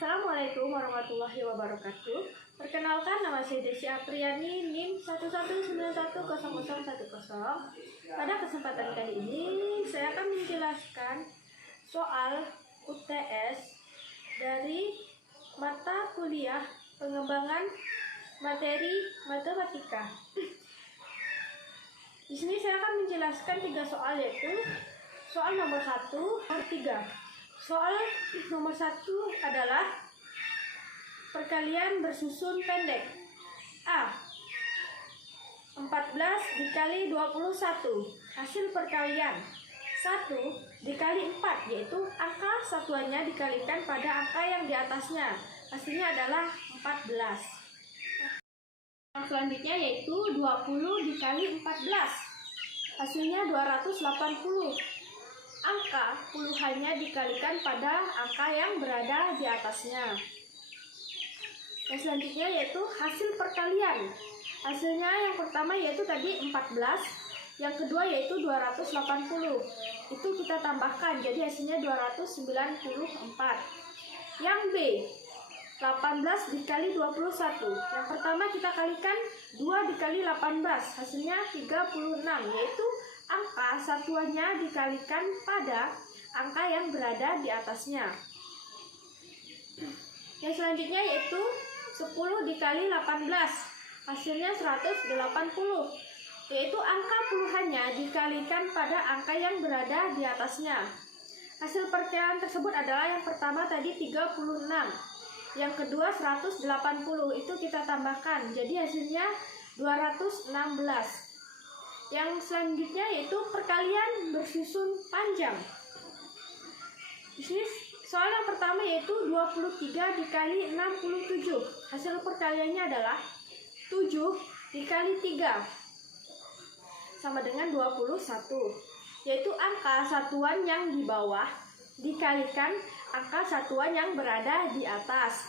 Assalamualaikum warahmatullahi wabarakatuh. Perkenalkan, nama saya Desi Apriani, NIM 119101010. Pada kesempatan kali ini, saya akan menjelaskan soal UTS dari mata kuliah pengembangan materi matematika. Di sini saya akan menjelaskan 3 soal, yaitu soal nomor 1, nomor 3. Soal nomor 1 adalah perkalian bersusun pendek. A. 14 dikali 21. Hasil perkalian 1 dikali 4, yaitu angka satuannya dikalikan pada angka yang di atasnya. Hasilnya adalah 14. Yang selanjutnya yaitu 20 dikali 14. Hasilnya 280. Angka puluhannya dikalikan pada angka yang berada di atasnya. Yang selanjutnya yaitu hasil perkalian. Hasilnya yang pertama yaitu tadi 14, yang kedua yaitu 280. Itu kita tambahkan, jadi hasilnya 294. Yang B, 18 dikali 21. Yang pertama kita kalikan 2 dikali 18, hasilnya 36, yaitu angka satuannya dikalikan pada angka yang berada di atasnya. Yang selanjutnya yaitu 10 dikali 18, hasilnya 180, yaitu angka puluhannya dikalikan pada angka yang berada di atasnya. Hasil perkalian tersebut adalah yang pertama tadi 36, yang kedua 180, itu kita tambahkan, jadi hasilnya 216. Yang selanjutnya yaitu perkalian bersusun panjang. Di sini soal yang pertama yaitu 23 dikali 67. Hasil perkaliannya adalah 7 dikali 3 sama dengan 21, yaitu angka satuan yang di bawah dikalikan angka satuan yang berada di atas.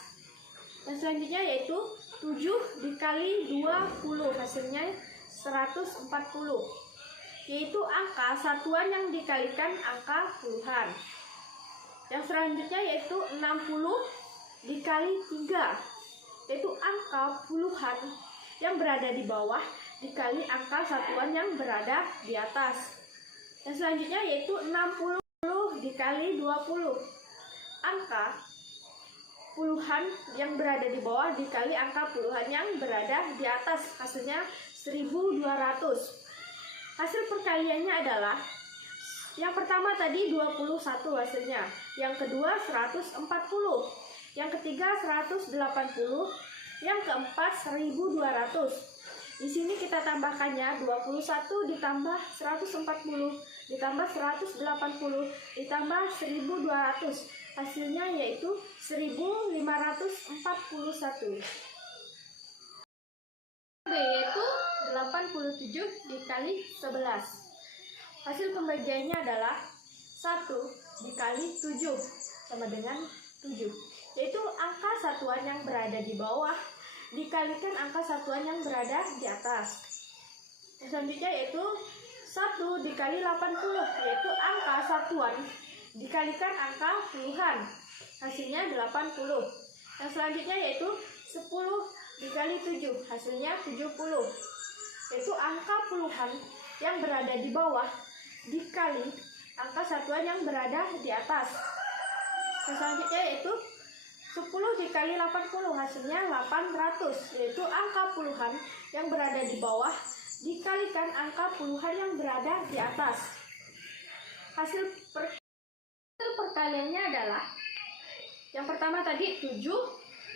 Yang selanjutnya yaitu 7 dikali 20, hasilnya 140, yaitu angka satuan yang dikalikan angka puluhan. Yang selanjutnya yaitu 60 dikali 3, yaitu angka puluhan yang berada di bawah dikali angka satuan yang berada di atas. Yang selanjutnya yaitu 60 dikali 20, angka puluhan yang berada di bawah dikali angka puluhan yang berada di atas, hasilnya 1200. Hasil perkaliannya adalah yang pertama tadi 21 hasilnya, yang kedua 140, yang ketiga 180, yang keempat 1200. Di sini kita tambahkannya 21 ditambah 140 ditambah 180 ditambah 1200. Hasilnya yaitu 1541. B yaitu 87 dikali 11. Hasil pembagiannya adalah 1 dikali 7 sama dengan 7, yaitu angka satuan yang berada di bawah dikalikan angka satuan yang berada di atas. Yang selanjutnya yaitu 1 dikali 80, yaitu angka satuan dikalikan angka puluhan, hasilnya 80. Yang selanjutnya yaitu 10 dikali 7, hasilnya 70, yaitu angka puluhan yang berada di bawah dikali angka satuan yang berada di atas. Yang selanjutnya yaitu 10 dikali 80, hasilnya 800, yaitu angka puluhan yang berada di bawah dikalikan angka puluhan yang berada di atas. Hasil perkaliannya adalah yang pertama tadi 7,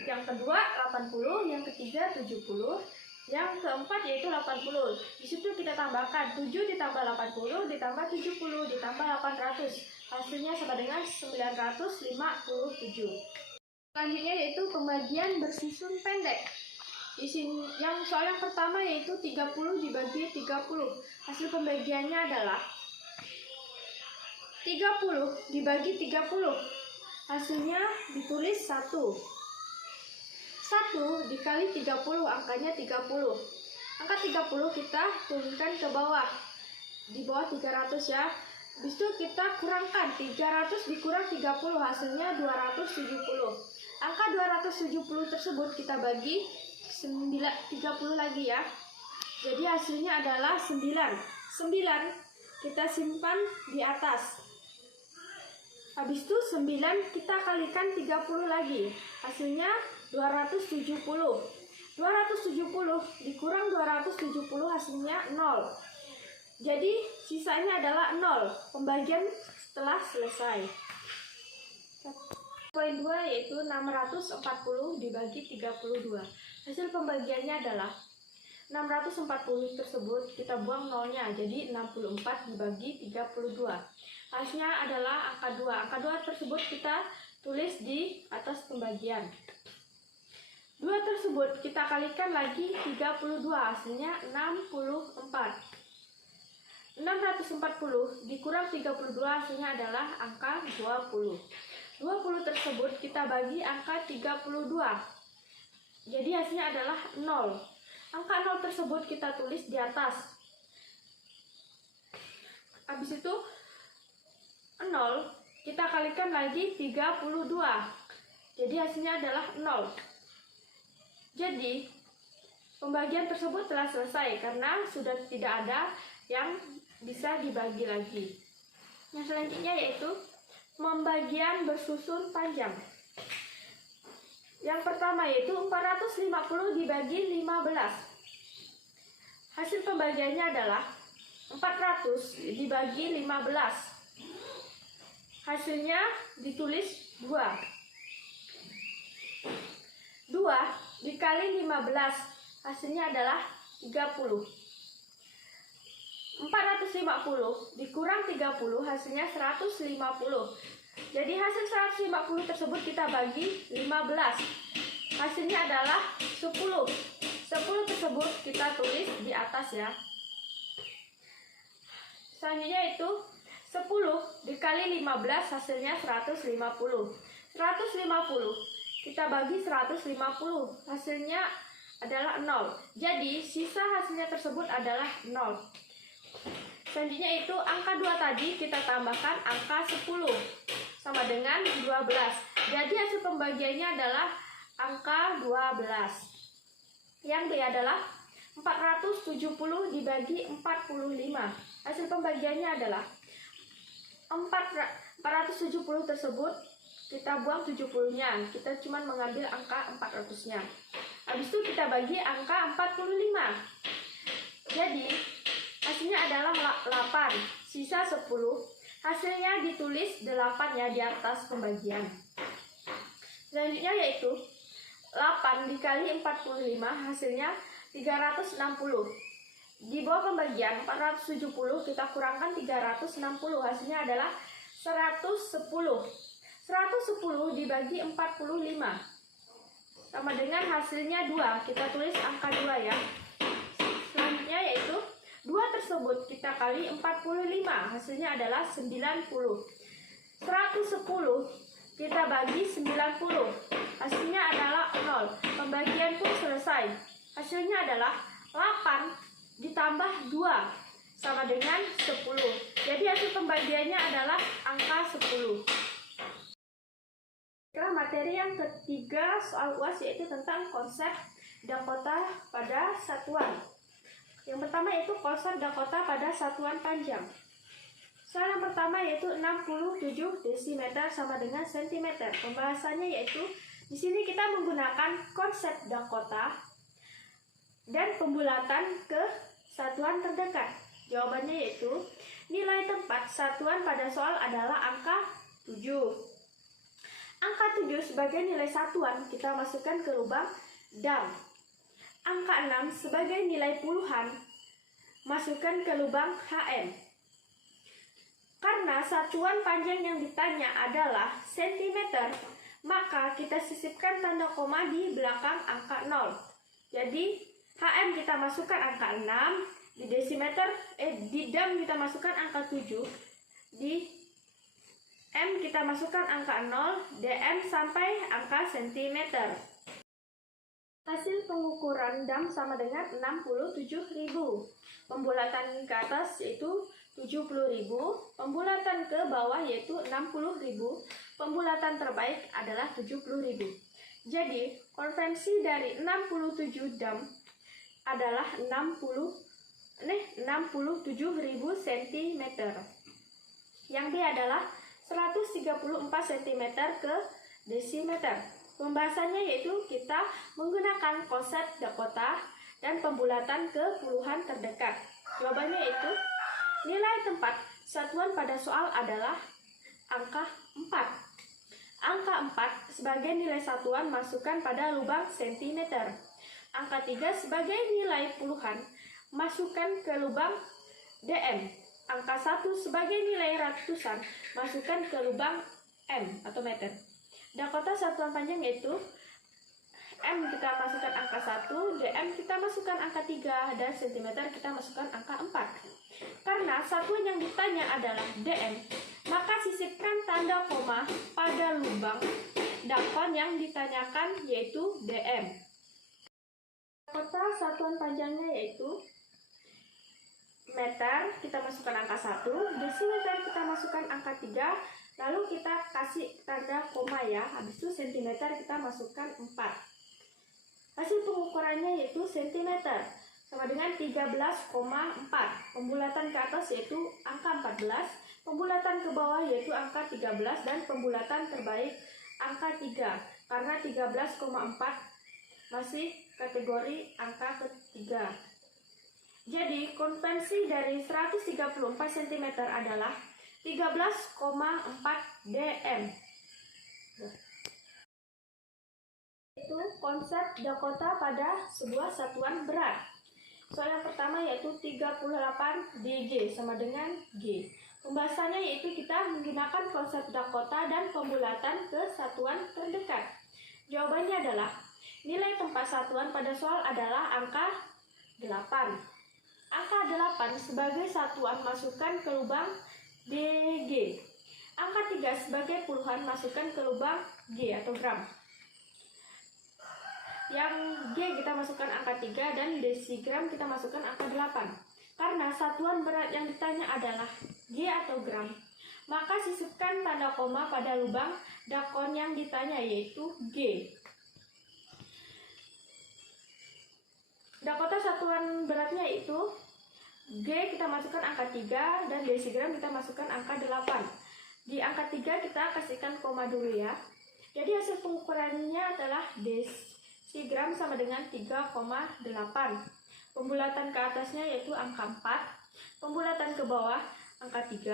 yang kedua 80, yang ketiga 70, yang keempat yaitu 80. Di situ kita tambahkan 7 ditambah 80 ditambah 70 ditambah 800. Hasilnya sama dengan 957. Selanjutnya yaitu pembagian bersusun pendek. Di sini yang soal yang pertama yaitu 30 dibagi 30. Hasil pembagiannya adalah 30 dibagi 30. Hasilnya ditulis 1. 1 dikali 30, angkanya 30. Angka 30 kita turunkan ke bawah. Di bawah 300 ya. Habis itu kita kurangkan 300 dikurang 30, hasilnya 270. Angka 270 tersebut kita bagi 30 lagi ya. Jadi hasilnya adalah 9. 9 kita simpan di atas. Habis itu 9 kita kalikan 30 lagi. Hasilnya 270. 270 dikurang 270 hasilnya 0. Jadi sisanya adalah 0. Pembagian setelah selesai. Poin 2 yaitu 640 dibagi 32. Hasil pembagiannya adalah 640 tersebut kita buang nolnya, jadi 64 dibagi 32. Hasilnya adalah angka 2. Angka 2 tersebut kita tulis di atas pembagian. 2 tersebut kita kalikan lagi 32, hasilnya 64. 640 dikurang 32 hasilnya adalah angka 20. 20 tersebut kita bagi angka 32. Jadi hasilnya adalah 0. Angka 0 tersebut kita tulis di atas. Habis itu 0 kita kalikan lagi 32. Jadi hasilnya adalah 0. Jadi pembagian tersebut telah selesai karena sudah tidak ada yang bisa dibagi lagi. Yang selanjutnya yaitu pembagian bersusun panjang. Yang pertama yaitu 450 dibagi 15. Hasil pembagiannya adalah 400 dibagi 15. Hasilnya ditulis 2. 2 dikali 15 hasilnya adalah 30. 450 dikurang 30 hasilnya 150. Jadi hasil 150 tersebut kita bagi 15. Hasilnya adalah 10. 10 tersebut kita tulis di atas ya. Selanjutnya itu 10 dikali 15 hasilnya 150. 150 kita bagi 150 hasilnya adalah 0. Jadi sisa hasilnya tersebut adalah 0. Selanjutnya itu angka 2 tadi kita tambahkan angka 10 sama dengan 12. Jadi hasil pembagiannya adalah angka 12. Yang B adalah 470 dibagi 45. Hasil pembagiannya adalah 470 tersebut kita buang 70-nya. Kita cuma mengambil angka 400-nya. Habis itu kita bagi angka 45. Jadi hasilnya adalah 8, sisa 10. Hasilnya ditulis 8 ya di atas pembagian. Selanjutnya yaitu 8 dikali 45 hasilnya 360. Di bawah pembagian 470 kita kurangkan 360 hasilnya adalah 110. 110 dibagi 45 sama dengan hasilnya 2. Kita tulis angka 2 ya. Selanjutnya yaitu 2 tersebut kita kali 45 hasilnya adalah 90. 110 kita bagi 90 hasilnya adalah 0. Pembagian pun selesai. Hasilnya adalah 8 ditambah 2 sama dengan 10. Jadi hasil pembagiannya adalah angka 10. Materi yang ketiga soal UAS yaitu tentang konsep Dakota pada satuan. Yang pertama yaitu konsep Dakota pada satuan panjang. Soal yang pertama yaitu 67 desimeter sama dengan sentimeter. Pembahasannya yaitu di sini kita menggunakan konsep Dakota dan pembulatan ke satuan terdekat. Jawabannya yaitu nilai tempat satuan pada soal adalah angka 7. Angka 7 sebagai nilai satuan kita masukkan ke lubang dam. Angka 6 sebagai nilai puluhan masukkan ke lubang HM. Karena satuan panjang yang ditanya adalah sentimeter, maka kita sisipkan tanda koma di belakang angka 0. Jadi HM kita masukkan angka 6, di desimeter di dam kita masukkan angka 7, di M kita masukkan angka 0, dm sampai angka sentimeter. Hasil pengukuran dam sama dengan 67.000. Pembulatan ke atas yaitu 70.000, pembulatan ke bawah yaitu 60.000, pembulatan terbaik adalah 70.000. Jadi, konvensi dari 67 dam adalah 67.000 cm. Yang B adalah 134 cm ke desimeter. Pembahasannya yaitu kita menggunakan konsep Dakota dan pembulatan ke puluhan terdekat. Jawabannya yaitu nilai tempat satuan pada soal adalah angka 4. Angka 4 sebagai nilai satuan masukkan pada lubang sentimeter. Angka 3 sebagai nilai puluhan masukkan ke lubang dm. Angka 1 sebagai nilai ratusan masukkan ke lubang m atau meter. Dakota satuan panjang yaitu m kita masukkan angka 1, dm kita masukkan angka 3, dan cm kita masukkan angka 4. Karena satuan yang ditanya adalah dm, maka sisipkan tanda koma pada lubang dakon yang ditanyakan yaitu dm. Dakota satuan panjangnya yaitu meter, kita masukkan angka 1, desimeter kita masukkan angka 3, lalu kita kasih tanda koma ya, habis itu sentimeter kita masukkan 4. Hasil pengukurannya yaitu sentimeter, sama dengan 13,4. Pembulatan ke atas yaitu angka 14, pembulatan ke bawah yaitu angka 13, dan pembulatan terbaik angka 3, karena 13,4 masih kategori angka ketiga. Jadi, konvensi dari 134 cm adalah 13,4 dm. Itu konsep Dakota pada sebuah satuan berat. Soal yang pertama yaitu 38 dg sama dengan g. Pembahasannya yaitu kita menggunakan konsep Dakota dan pembulatan ke satuan terdekat. Jawabannya adalah nilai tempat satuan pada soal adalah angka 8. Angka 8 sebagai satuan masukkan ke lubang dg. Angka 3 sebagai puluhan masukkan ke lubang g atau gram. Yang g kita masukkan angka 3 dan desigram kita masukkan angka 8. Karena satuan berat yang ditanya adalah g atau gram, maka sisipkan tanda koma pada lubang dakon yang ditanya yaitu g. Dakota satuan beratnya itu G kita masukkan angka 3 dan desigram kita masukkan angka 8. Di angka 3 kita kasihkan koma dulu ya. Jadi hasil pengukurannya adalah desigram sama dengan 3,8. Pembulatan ke atasnya yaitu angka 4. Pembulatan ke bawah angka 3.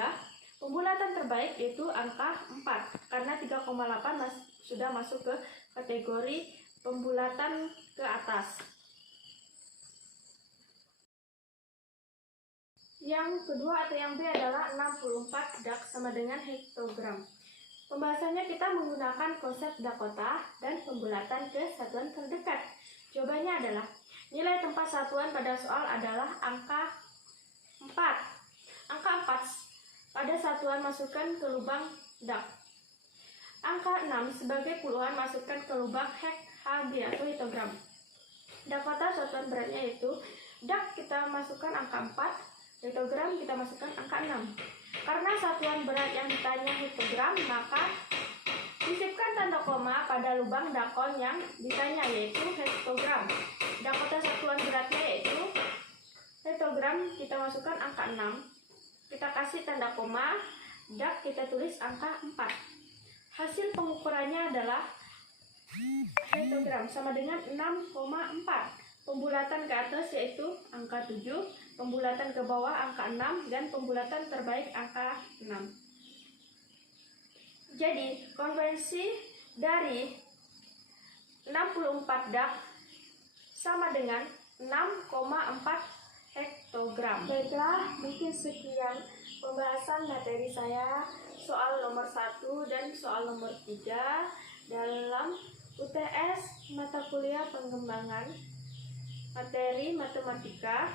Pembulatan terbaik yaitu angka 4. Karena 3,8 sudah masuk ke kategori pembulatan ke atas. Yang kedua atau yang B adalah 64 dak sama dengan hektogram. Pembahasannya kita menggunakan konsep Dakota dan pembulatan ke satuan terdekat. Jawabannya adalah nilai tempat satuan pada soal adalah angka 4. Angka 4 pada satuan masukkan ke lubang dak. Angka 6 sebagai puluhan masukkan ke lubang hg atau hektogram. Dakota satuan beratnya yaitu dak kita masukkan angka 4, hektogram kita masukkan angka 6. Karena satuan berat yang ditanya hektogram, maka sisipkan tanda koma pada lubang dakon yang ditanya yaitu hektogram. Dakota satuan beratnya yaitu hektogram, kita masukkan angka 6. Kita kasih tanda koma, dak kita tulis angka 4. Hasil pengukurannya adalah hektogram sama dengan 6,4. Pembulatan ke atas yaitu angka 7, pembulatan ke bawah angka 6, dan pembulatan terbaik angka 6. Jadi, konvensi dari 64 dak sama dengan 6,4 hektogram. Baiklah, mungkin sekian pembahasan materi saya soal nomor 1 dan soal nomor 3 dalam UTS mata kuliah pengembangan materi matematika.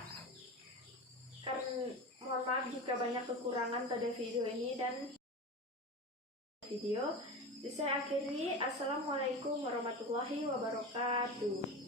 Karena mohon maaf jika banyak kekurangan pada video ini dan video. Saya akhiri. Assalamualaikum warahmatullahi wabarakatuh.